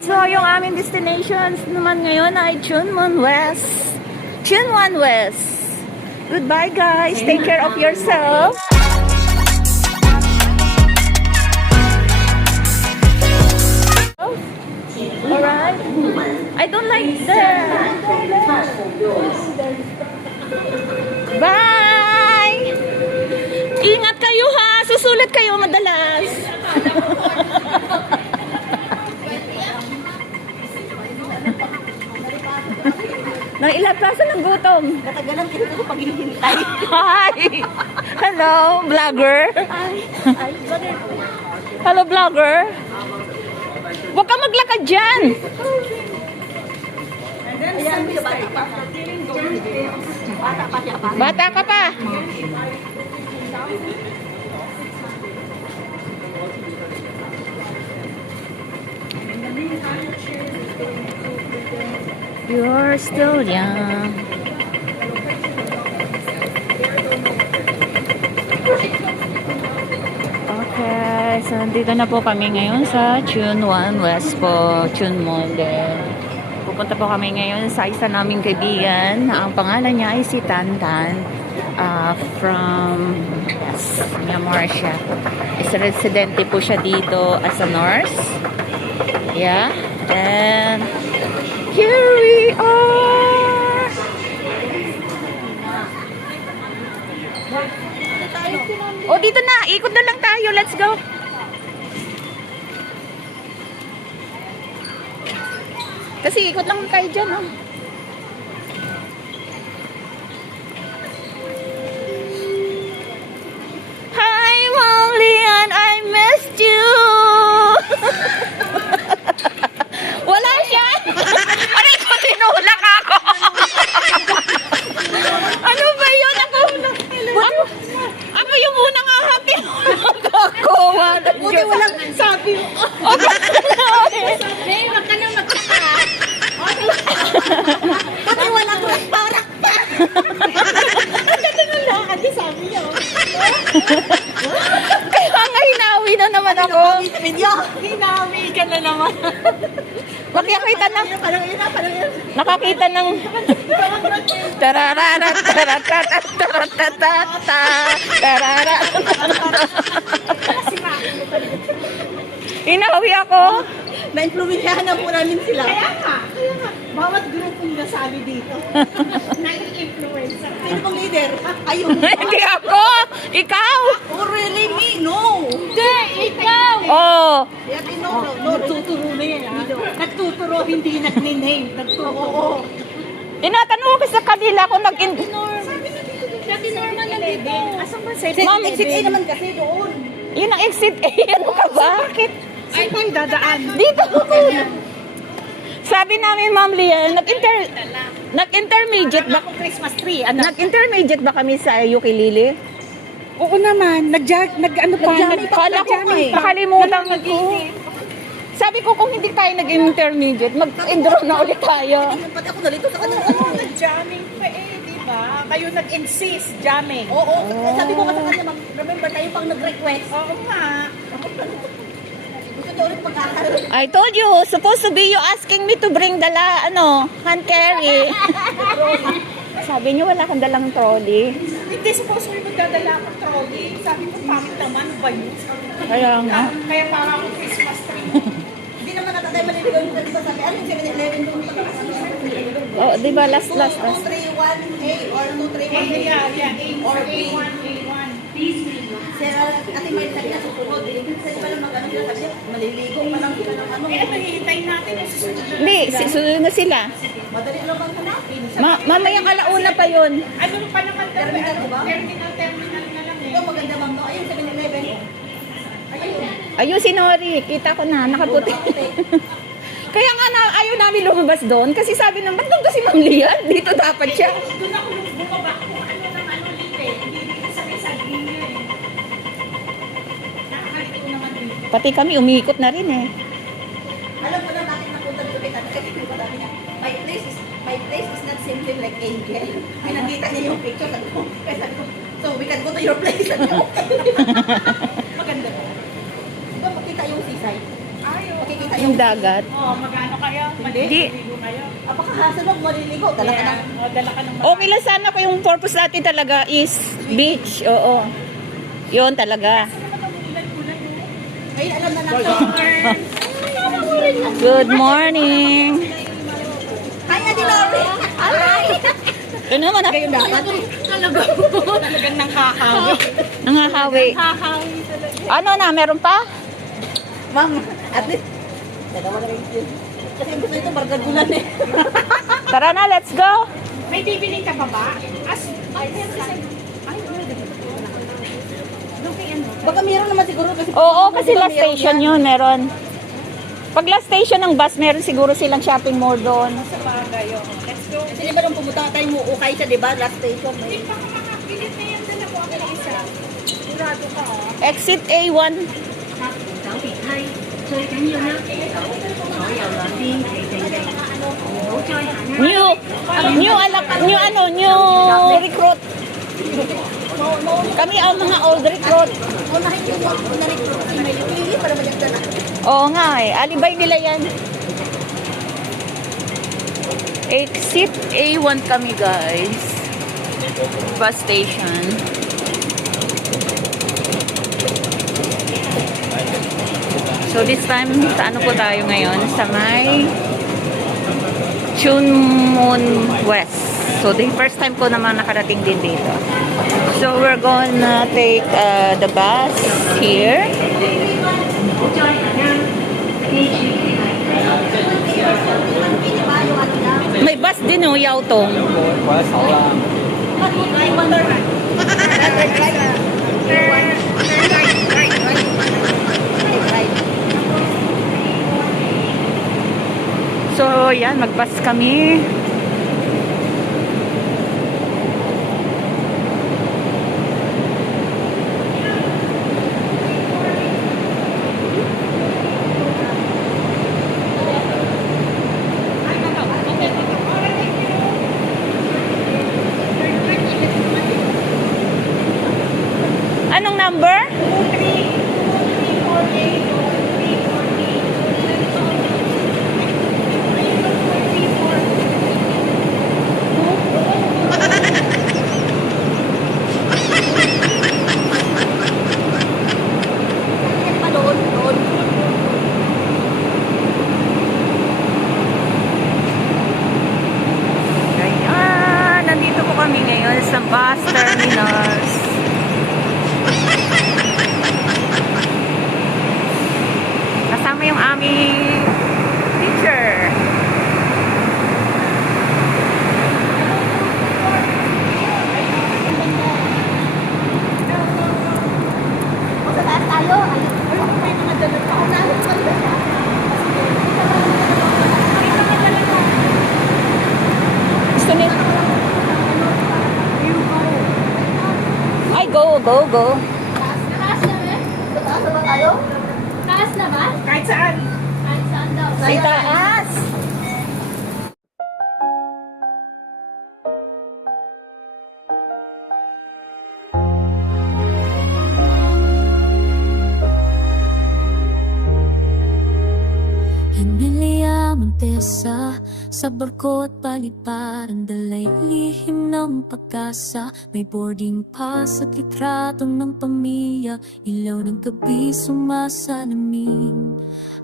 So, yung aming destinations naman ngayon ay Chunmun West. Chunmun West. Goodbye, guys. Take care of yourself. Alright. I don't like that. Bye! Ingat kayo ha. Susulat kayo madalas. Nailaplasan ng gutom. Natagalan ko ito pag hinihintay. Hi! Hello, vlogger. Ay, brother. Hello, vlogger. Huwag ka maglakad dyan. Ayan, siya bata pa. Bata pa siya pa. Bata ka pa. You're still young. Okay, so dito na po kami ngayon sa Chunmun West po, Chunmun din. Pupunta po kami ngayon sa isa naming kaibigan. Ang pangalan niya ay si Tantan from Myanmar siya. Is residente po siya dito as a nurse. Yeah, and here we are. O, dito na. Ikot na lang tayo. Let's go. Kasi ikot lang tayo dyan, oh. Hi, Mom Lian. I missed you. Wala siya. Aray ko, tinulak ako. Ano ba yun? Ako yung unang ahati. Ako, wala. Buti walang sabi. Hey, wag ka nang magkaka. Buti walang parak pa. Ang ganda ng lakad niya, sabi niya. Kaya nga hinawi na naman ako. Hinawi ka na naman. Makikita na. Parang ina. Nakakita ng tarararat taratatat taratatata tarara. Hinawi ako. Na-influensyahan na po namin sila. Kaya nga. Bawat grupong nasabi dito. Nag-influencer. Sino pong leader? Ayun. Hindi ako. Ikaw. Oh, really? Me? No. Hindi, ikaw. Oh. No, tuturo na yan. Nagtuturo, hindi nag-name. Nagtuturo. Oo. Tinatanong ko sa kanila kung Sabi normal na dito. Asan ba? Ma'am, exit A naman kasi doon. yun ang exit A. Ano ka ba? Bakit? Saan pa yung dadaan? Dito. Sabi namin, Ma'am Lian, nag-intermediate ba? Christmas tree. Ano? Nag-intermediate ba kami sa ukulele? Oo naman. Nag-ano pa? Kala ko nakalimutan ko. Sabi ko kung hindi tayo nag-intermediate, mag-enroll na ulit tayo. Pati ako nalito sa kanila. Nag-jamming pa eh, di ba? Kayo nag-insist, jamming. Oo. Sabi ko sa kanya, remember tayo pang nag-request. Oo nga. Gusto niyo ulit pag-aaral. I told you, supposed to be you asking me to bring hand carry. Sabi niyo wala kang dalang trolley. Hindi, suppose mo magdadala akong trolley. Sabi ko, pangit naman ba yun? Kaya nga. Kaya para akong Christmas tree. Hindi naman natatay maliligaw yung dito sabi. Ano yung 7-Eleven doon? Oh, di ba last. 231A or 231B. Yeah, Or B. A1, A1. Sir, ate may sabi na susunod. Kasi pala mag-ano sila sabi niya, maliligo pa lang sila ng ano. Eh, ano, hihintayin natin yung susunod na. Hindi, sunod na sila. Madali lang bang hanapin. Mamayang alauna pa yun. Ano pa naman Terminal, di ba? Terminal na lang Ito eh. maganda ma'am. No? Ayun, 7-Eleven. Ayun. Ayun si Nori, kita ko na, nakaputi. Kaya nga ayaw namin lumabas doon kasi sabi naman, ba't doon kasi Ma'am Lian? Dito dapat siya. Doon ako bumaba kung ano ng ano dito eh. Hindi dito sa may saging niya eh. Nakakalito naman dito. Pati kami, umiikot na rin eh. Alam ko na bakit napunta dito kay tatay. Kasi ko sabi niya, my place is not simply like Angel. Pinakita niya yung picture. Sabi ko, so we can go to your place. Sabi niya, okay. Maganda. Diba makita yung seaside? Ay, Makikita yung yung dagat. Oo, magano kayo? Hindi. Maliligo kayo? Apakahasunod, maliligo. Dala ka na. O, dala ka ng Okay lang sana ko yung purpose natin talaga is beach. Oo. Yun talaga. Ay, alam na natin. Good morning. Hi, Adi Lori. Alay. Ito naman ah. Ngayon dapat. Talagang nangkakawi. Nangahawi. Nangkakawi talaga. Ano na, meron pa? Ma'am, at least. Dalawa na rin yun. Kasi gusto ito, bargagulan eh. Tara na, let's go. May bibiling ka pa ba? Ay, meron kasi. Ay, doon kay ano? Baka meron naman siguro. Kasi Oo, kasi last station yun, meron. Pag last station ng bus, meron siguro silang shopping mall doon. Sa bagay, oh. Let's go. Kasi di ba nung pumunta tayo mo, ukay siya, di ba? Last station. Hindi pa ka makapilit na yan. Dala mo ako ng isa. Sigurado ka, oh. Exit A1. New recruit. Kami ang mga old recruit. Unahin yung work ko na rin. May pili para maganda na. Oo nga eh, alibay nila yan. Exit A1 kami guys. Bus station. So this time, sa ano po tayo ngayon? Sa may Chunmun West. So the first time ko naman nakarating din dito. So we're gonna take the bus here. May bus din oh, Yautong. So yan, mag-bus kami. Anong number? Ayan, nandito po kami ngayon sa bus terminals. Kasama yung aming teacher. Sa taas tayo. Ayun, may mga dala pa. Unahin ko yung dala. Gusto nila. Ay, go. Taas na ba tayo? Taas na ba? Kahit saan. Kahit saan daw. Sa taas. Emilia Montesa, sa barko at paliparan, dalay lihim ng pag-asa. May boarding pass at litrato ng pamilya, ilaw ng gabi sumasalamin.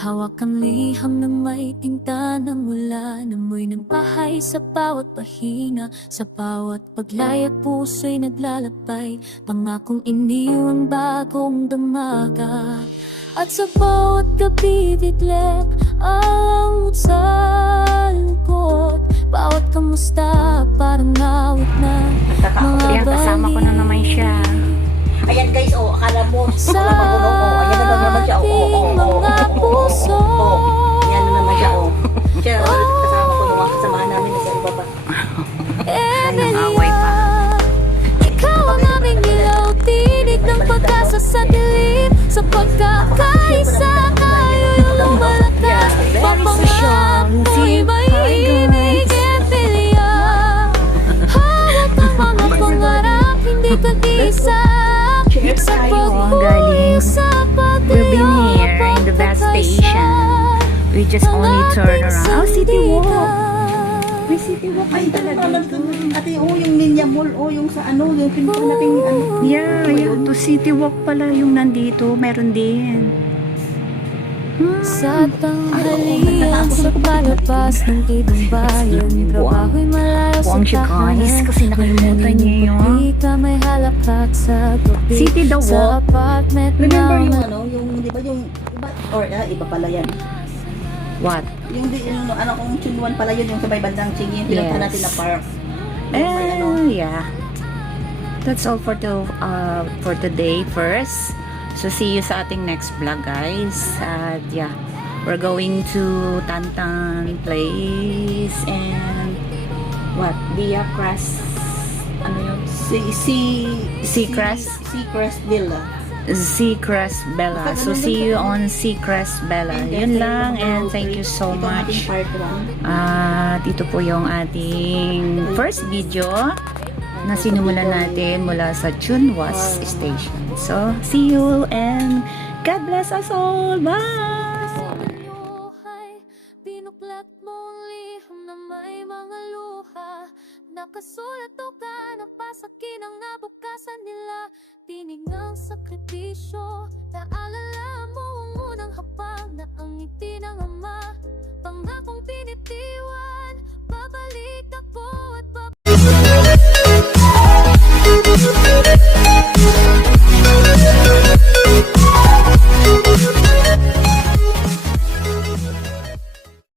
Hawak ang liham ng may tinta ng ulan, amoy ng bahay sa bawat pahinga. Sa bawat paglaya puso'y naglalakbay, pangakong iniwang bagong damaga. At sa bawat gabi titlek ang sa lungkot. Bawat kamusta parang awit na mga Kasama ko na naman siya. Ayan guys, oh, akala mo. sa Ayan na naman siya, oh. ating mga puso. Ayan na naman siya, oh. Siya, kasama ko nung kasamahan namin sa ibaba. away pa. Ikaw ang aming ilaw, tinig ng pag-asa sa dilim. Sa pagkakaisa tayo yung lumalakas. Papangarap mo'y may ibig, Emilia. Hawak ang mga pangarap, hindi ka isa. Sa pagpuling, sa We've been pagdiyak, here in the bus station. We We just only turn around. Oh, City Walk. May City Walk Ay, ay talaga. talaga. Ate, yung Ninja Mall, yung sa ano, yung pinto natin, ano. Yeah, yeah. To City Walk pala yung nandito. Meron din. Sa tanghalian sa palabas ng ibang bayan, trabaho'y malayo sa Buwang siya, guys, tahanan. kasi nakalimutan niya yun. Hindi ka may halakat sa gabi. City the Sa Walk. apartment Remember yung naman. ano, yung, di ba yung, iba, or iba pala yan. What? Yung ano, kung Chunwan pala yun, yung sa may bandang Chingin, pinunta Yes. natin na park. Yung may ano, Yeah. That's all for today first. So see you sa ating next vlog, guys. At yeah, we're going to Tantan Place and what? Via Crest. Ano yun? Seacrest? Seacrest Villa. Seacrest Bella. So see you on Seacrest Bella. Yun lang, and thank you so Ito ang ating much. part 1. Dito po yung ating first video na sinumulan natin mula sa Chunwas Station. So, see you and God bless us all. Bye! Buhay, binuklat mong liham na may mga luha. Nakasulat o ka na pasakin ang nabukasan nila. Tinig ng sakripisyo, naalala mo ang unang hapag na ang ngiti ng ama. Pangakong pinitiwan, babalik na